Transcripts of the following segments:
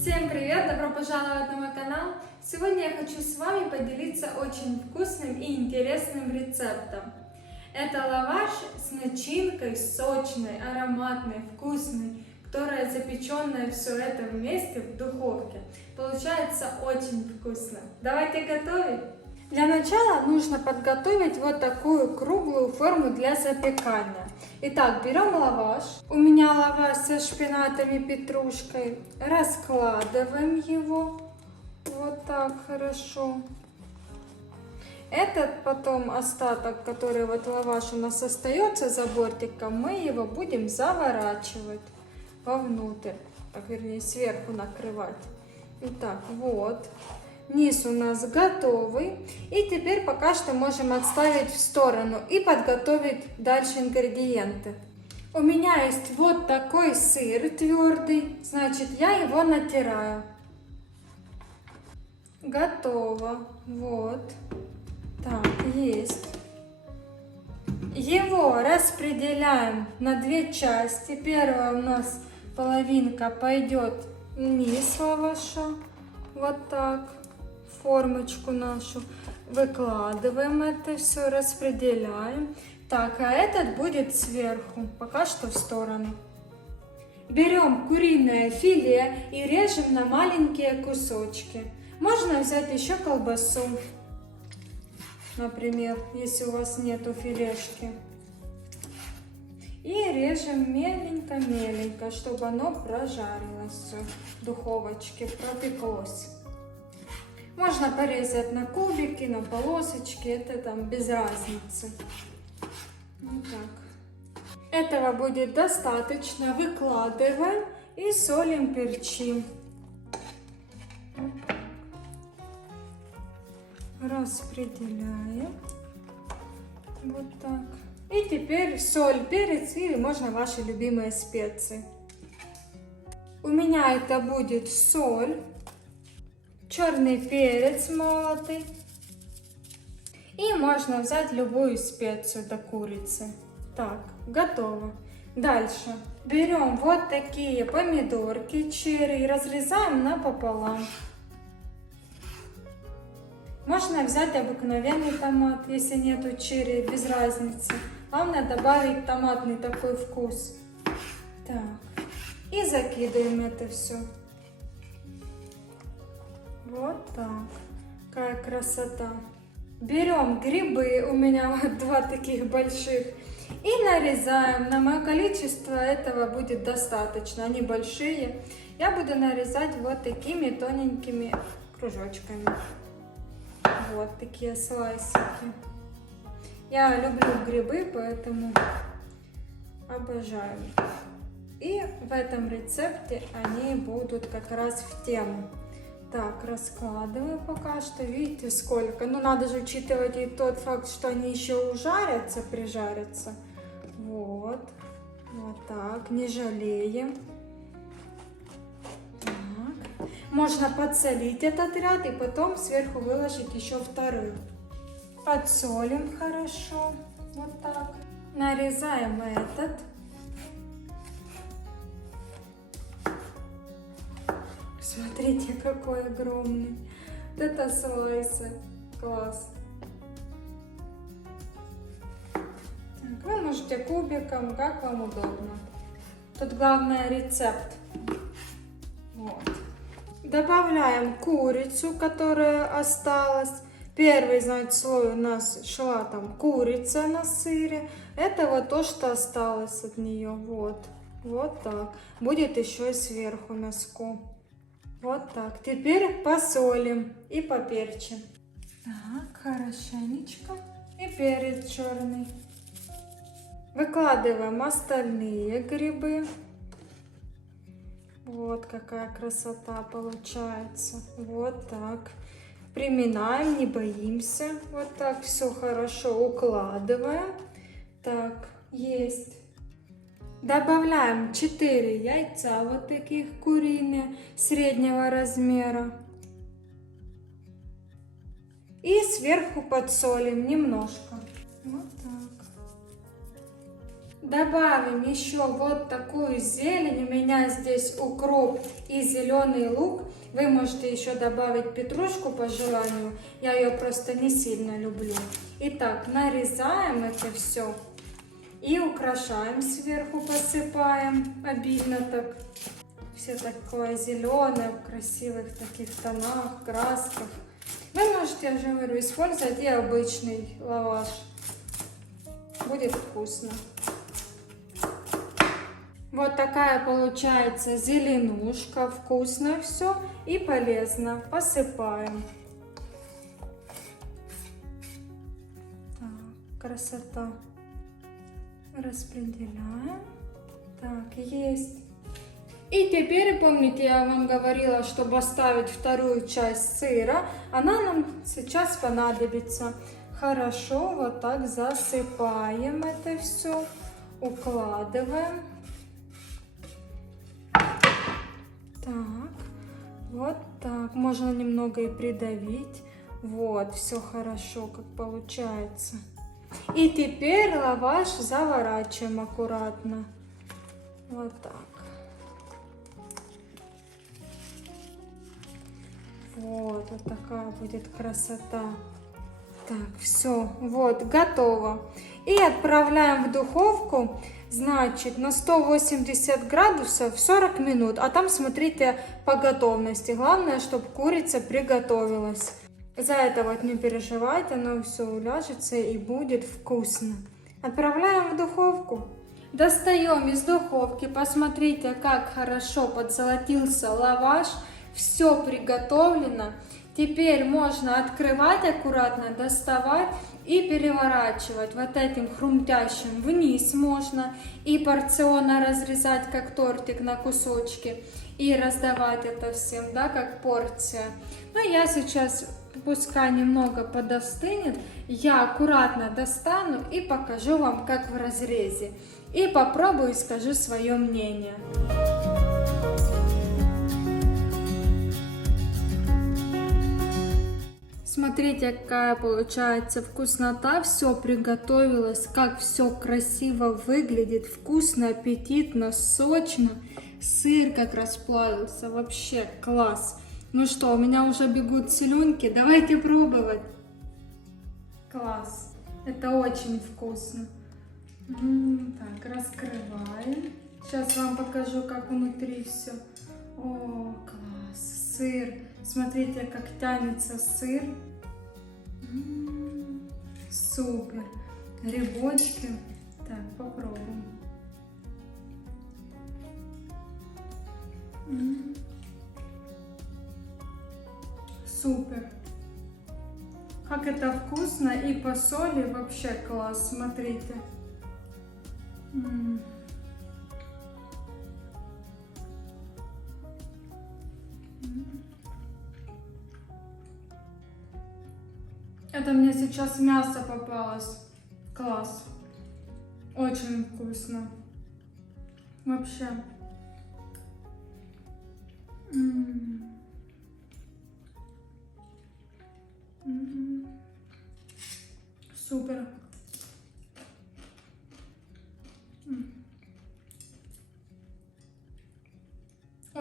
Всем привет! Добро пожаловать на мой канал! Сегодня я хочу с вами поделиться очень вкусным и интересным рецептом. Это лаваш с начинкой сочной, ароматной, вкусной, которая запеченная все это вместе в духовке. Получается очень вкусно. Давайте готовить! Для начала нужно подготовить вот такую круглую форму для запекания. Итак, берем лаваш. У меня лаваш со шпинатом и петрушкой. Раскладываем его вот так хорошо. Этот потом остаток, который вот лаваш у нас остается за бортиком, мы его будем заворачивать вовнутрь, так вернее сверху накрывать. Итак, вот. Низ у нас готовый. И теперь пока что можем отставить в сторону и подготовить дальше ингредиенты. У меня есть вот такой сыр твердый, значит я его натираю. Готово. Вот. Так, есть. Его распределяем на две части. Первая у нас половинка пойдет вниз лаваша. Вот так формочку нашу, выкладываем это все, распределяем. Так, а этот будет сверху, пока что в сторону. Берем куриное филе и режем на маленькие кусочки. Можно взять еще колбасу, например, если у вас нету филешки. И режем меленько-меленько, чтобы оно прожарилось в духовочке, пропеклось. Можно порезать на кубики, на полосочки, это там без разницы. Вот так. Этого будет достаточно. Выкладываем и солим, перчим. Распределяем. Вот так. И теперь соль, перец или можно ваши любимые специи. У меня это будет соль черный перец молотый. И можно взять любую специю до курицы. Так, готово. Дальше берем вот такие помидорки черри и разрезаем напополам. Можно взять обыкновенный томат, если нету черри, без разницы. Главное добавить томатный такой вкус. Так, и закидываем это все. Вот так. Какая красота. Берем грибы, у меня вот два таких больших, и нарезаем. На мое количество этого будет достаточно, они большие. Я буду нарезать вот такими тоненькими кружочками. Вот такие слайсики. Я люблю грибы, поэтому обожаю. И в этом рецепте они будут как раз в тему. Так, раскладываю пока что. Видите, сколько? Ну, надо же учитывать и тот факт, что они еще ужарятся, прижарятся. Вот. Вот так. Не жалеем. Так. Можно подсолить этот ряд и потом сверху выложить еще второй. Подсолим хорошо. Вот так. Нарезаем этот. Смотрите, какой огромный. Это слайсы. Класс. Так, вы можете кубиком, как вам удобно. Тут главное рецепт. Вот. Добавляем курицу, которая осталась. Первый, значит, слой у нас шла там курица на сыре. Это вот то, что осталось от нее. Вот. Вот так. Будет еще и сверху мяско. Вот так. Теперь посолим и поперчим. Так, хорошенечко. И перец черный. Выкладываем остальные грибы. Вот какая красота получается. Вот так. Приминаем, не боимся. Вот так все хорошо укладываем. Так, есть. Добавляем 4 яйца, вот таких куриные, среднего размера. И сверху подсолим немножко. Вот так. Добавим еще вот такую зелень. У меня здесь укроп и зеленый лук. Вы можете еще добавить петрушку по желанию. Я ее просто не сильно люблю. Итак, нарезаем это все. И украшаем сверху, посыпаем. Обильно так. Все такое зеленое, в красивых таких тонах, красках. Вы можете, я же говорю, использовать и обычный лаваш. Будет вкусно. Вот такая получается зеленушка. Вкусно все и полезно. Посыпаем. Так, красота. Распределяем. Так, есть. И теперь, помните, я вам говорила, чтобы оставить вторую часть сыра, она нам сейчас понадобится. Хорошо, вот так засыпаем это все, укладываем. Так, вот так. Можно немного и придавить. Вот, все хорошо, как получается. И теперь лаваш заворачиваем аккуратно. Вот так. Вот, вот такая будет красота. Так, все, вот, готово. И отправляем в духовку, значит, на 180 градусов 40 минут. А там смотрите по готовности. Главное, чтобы курица приготовилась. За это вот не переживайте, оно все уляжется и будет вкусно. Отправляем в духовку. Достаем из духовки, посмотрите, как хорошо подзолотился лаваш. Все приготовлено. Теперь можно открывать аккуратно, доставать и переворачивать вот этим хрумтящим вниз можно. И порционно разрезать, как тортик на кусочки. И раздавать это всем, да, как порция. Но я сейчас, пускай немного подостынет, я аккуратно достану и покажу вам, как в разрезе. И попробую и скажу свое мнение. Смотрите, какая получается вкуснота. Все приготовилось, как все красиво выглядит. Вкусно, аппетитно, сочно. Сыр как расплавился. Вообще класс. Ну что, у меня уже бегут селюнки. Давайте пробовать. Класс. Это очень вкусно. М, Так, раскрываем. Сейчас вам покажу, как внутри все. О, класс. Сыр. Смотрите, как тянется сыр. М, Супер. Грибочки. Так, попробуем. Супер. Как это вкусно и по соли вообще класс, смотрите. Это мне сейчас мясо попалось. Класс. Очень вкусно. Вообще.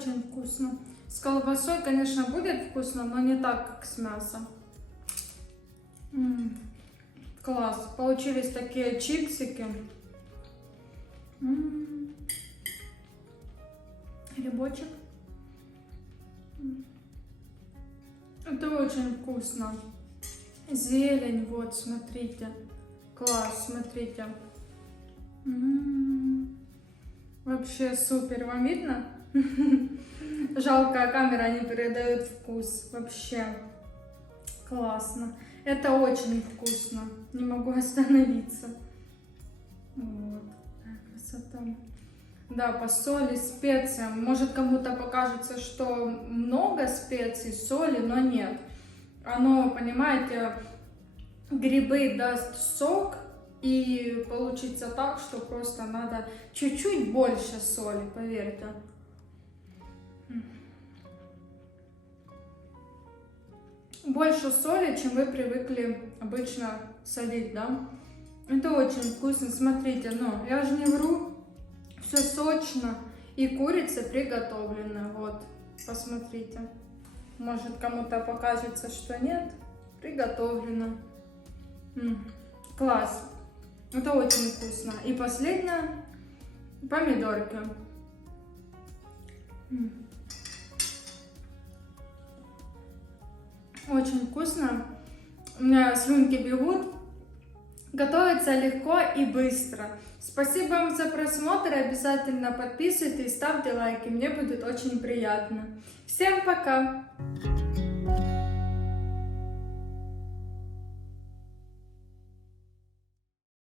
Очень вкусно. С колбасой, конечно, будет вкусно, но не так, как с мясом. М, Класс. Получились такие чипсики. М. Грибочек. М. Это очень вкусно. Зелень, вот, смотрите. Класс, смотрите. М. Вообще супер. Вам видно? Жалко, камера не передает вкус. Вообще классно. Это очень вкусно. Не могу остановиться. Вот. Красота. Да, по соли, специям. Может кому-то покажется, что много специй, соли, но нет. Оно, понимаете, грибы даст сок, и получится так, что просто надо чуть-чуть больше соли, поверьте. Больше соли, чем вы привыкли обычно солить, да? Это очень вкусно, смотрите, ну, я же не вру, все сочно, и курица приготовлена, вот, посмотрите. Может, кому-то покажется, что нет, приготовлено. М, Класс, это очень вкусно. И последнее, помидорки. М. Очень вкусно. У меня слюнки бегут. Готовится легко и быстро. Спасибо вам за просмотр. Обязательно подписывайтесь, ставьте лайки. Мне будет очень приятно. Всем пока!